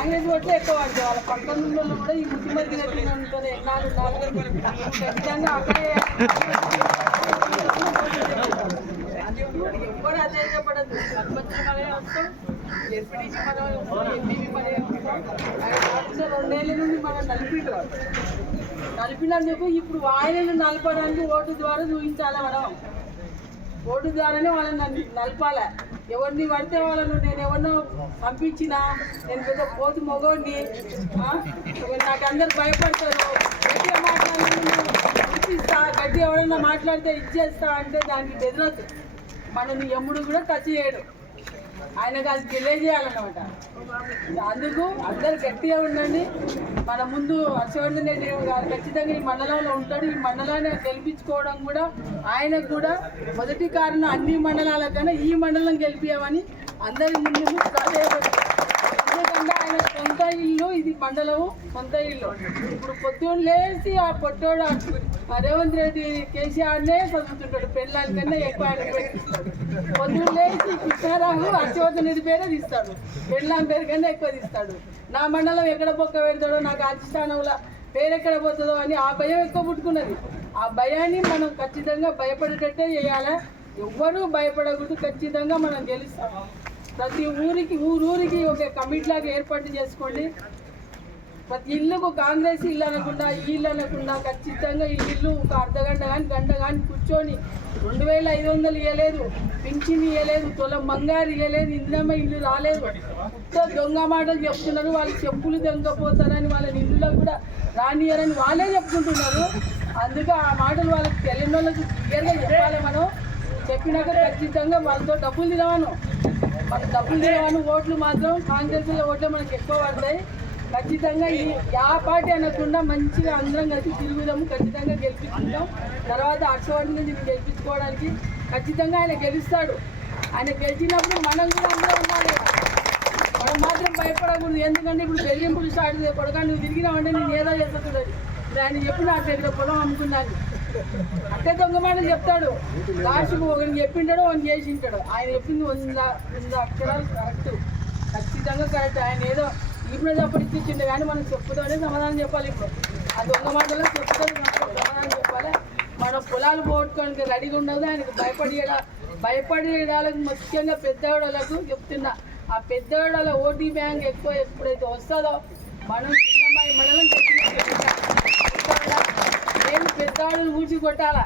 Language ఓట్లే ఎక్కువ పడతాయి వాళ్ళ పక్కన వాళ్ళు కూడా ఈ ముఖ్యమంత్రి నాలుగు ఖచ్చితంగా అక్కడే అదే చెప్పడదు. సర్పంచ్ మనమే వస్తాం ఎస్పీడీసీ మనమే వస్తాం ఎంపీపీ వస్తాం. ఆయన నుండి మనం నలిపిండు నలిపినందుకు ఇప్పుడు ఆయనను నలపడానికి ఓటు ద్వారా చూపించాలి మనం. ఓటు ద్వారానే వాళ్ళని నలపాల నలపాలి? ఎవరిని పడితే వాళ్ళను నేను ఎవరినో పంపించిన నేను పెద్ద పోతు మగోడిని నాకు అందరు భయపడతారు. గట్టిగా మాట్లాడితే ఇప్పిస్తా గట్టి ఎవరైనా మాట్లాడితే ఇచ్చేస్తా అంటే దానికి బెదరద్దు. మనని ఎమ్ముడు కూడా టచ్ చేయడు. ఆయనకు అది తెలియజేయాలన్నమాట అందుకు అందరు గట్టిగా ఉండండి. మన ముందు హర్షవర్ధన్ రెడ్డి గారు ఖచ్చితంగా ఈ మండలంలో ఉంటాడు. ఈ మండలాన్ని గెలిపించుకోవడం కూడా ఆయనకు కూడా మొదటి కారణం అన్ని మండలాల కన్నా ఈ మండలం గెలిపించామని అందరి ముందు ఎందుకంటే ఆయన సొంత ఇల్లు ఇది మండలము సొంత ఇల్లు. ఇప్పుడు పొద్దున్న లేచి ఆ పొట్టోడు రేవంత్ రెడ్డి కేసీఆర్నే చదువుతుంటాడు. పెళ్ళాని కన్నా ఎక్కువ పొద్దున్న లేచి కృష్ణారావు హర్షవర్ధన్ రెడ్డి పేరే తీస్తాడు. పెళ్ళాం పేరు కన్నా ఎక్కువ తీస్తాడు. నా మండలం ఎక్కడ పొక్క పెడతాడో నాకు అధిష్టానంలో పేరెక్కడ పోతుందో అని ఆ భయం ఎక్కువ పుట్టుకున్నది. ఆ భయాన్ని మనం ఖచ్చితంగా భయపడేటట్టే చేయాలి? ఎవ్వరూ భయపడకూడదు. ఖచ్చితంగా మనం గెలుస్తాం. ప్రతి ఊరికి ఊరూరికి ఒక కమిటీ లాగా ఏర్పాటు చేసుకోండి. ప్రతి ఇల్లుకు కాంగ్రెస్ ఇల్లు అనకుండా ఈ ఇల్లు అనకుండా ఖచ్చితంగా ఈ ఇల్లు ఒక అర్ధగంట కానీ గంట కానీ కూర్చొని రెండు వేల ఐదు వందలు ఇవ్వలేదు పింఛన్ ఇవ్వలేదు తులం బంగారు ఇవ్వలేదు ఇందిరమ్మ ఇల్లు రాలేదు. మొత్తం దొంగ మాటలు చెప్తున్నారు వాళ్ళు చెప్పులు దొంగపోతారని వాళ్ళ ఇల్లులో కూడా రానియరని వాళ్ళే చెప్పుకుంటున్నారు. అందుకే ఆ మాటలు వాళ్ళకి తెలియని వాళ్ళకి క్లియర్గా చెప్పాలి మనం. చెప్పినాక ఖచ్చితంగా వాళ్ళతో డబ్బులు తినవను డబ్బులు లేవని ఓట్లు మాత్రం కాంగ్రెస్ ఓట్లు మనకి ఎక్కువ పడతాయి. ఖచ్చితంగా ఈ యా పార్టీ అనకుండా మంచిగా అందరం కలిసి తిరుగుదాము ఖచ్చితంగా గెలిపించుకుంటాం తర్వాత హర్షవర్ధన్ నుంచి గెలిపించుకోవడానికి ఖచ్చితంగా ఆయన గెలుస్తాడు. ఆయన గెలిచినప్పుడు మనం కూడా అందరూ ఉండాలి. మనం మాత్రం భయపడకూడదు. ఎందుకంటే ఇప్పుడు బెదిరింపులు స్టార్ట్ చేయకూడదు నువ్వు తిరిగినావంటే నేను ఏదో చేస్తుంది ఆయన చెప్పిన నాకు దగ్గర పొలం అమ్ముకున్నాను. అట్టే దొంగ మాటలు చెప్తాడు. లాస్ట్కు ఒకరిని చెప్పింటాడు ఒకరిని చేసి ఉంటాడు ఆయన చెప్పింది వంద వంద అక్షరాలు కరెక్ట్ ఖచ్చితంగా కరెక్ట్ ఆయన ఏదో ఇప్పుడు అప్పుడు ఇచ్చిండు కానీ మనం చెప్పుతోనే సమాధానం చెప్పాలి ఇప్పుడు. ఆ దొంగ మాటలు చెప్తాడు సమాధానం చెప్పాలి. మన పొలాలు పోగొట్టుకోవడానికి రెడీగా ఉండదు. ఆయనకు భయపడేయడా భయపడేయడానికి ముఖ్యంగా పెద్దవాళ్ళకు చెప్తున్నా. ఆ పెద్దవాళ్ళ ఓటీ బ్యాంక్ ఎక్కువ ఎప్పుడైతే వస్తుందో మనం చిన్నమ్మాయి మనలం నేను పెద్దవాళ్ళని ఊడ్చి కొట్టాలా?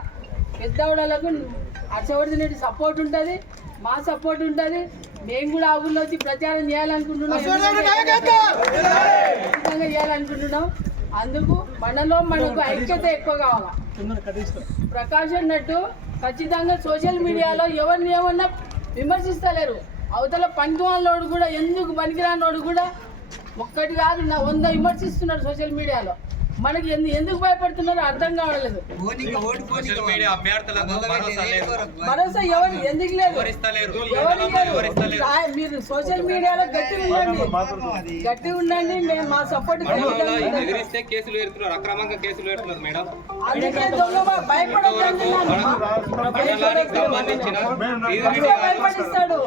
పెద్దవాళ్ళకు హర్షవర్ధన్ రెడ్డి సపోర్ట్ ఉంటుంది మా సపోర్ట్ ఉంటుంది. మేము కూడా ఆ ఊళ్ళో వచ్చి ప్రచారం చేయాలనుకుంటున్నాం. ఖచ్చితంగా చేయాలనుకుంటున్నాం. అందుకు మనలో మనకు ఐక్యత ఎక్కువ కావాలా? ప్రకాష్ అన్నట్టు ఖచ్చితంగా సోషల్ మీడియాలో ఎవరిని ఏమన్నా విమర్శిస్తలేరు. అవతల పనికిమాలోడు కూడా ఎందుకు పనికిరానోడు కూడా ఒక్కటి కాదు నా వంద విమర్శిస్తున్నారు సోషల్ మీడియాలో మనకి ఎందు ఎందుకు భయపడుతున్నారో అర్థం కావట్లేదు. సోషల్ మీడియా అభ్యర్థులకు భరోసా ఎవరు? ఎందుకు లేదు? మీరు సోషల్ మీడియాలో గట్టి ఉండండి. గట్టి ఉండండి. మేము మా సపోర్ట్ అందుకే దొంగ భయపడిస్తాడు.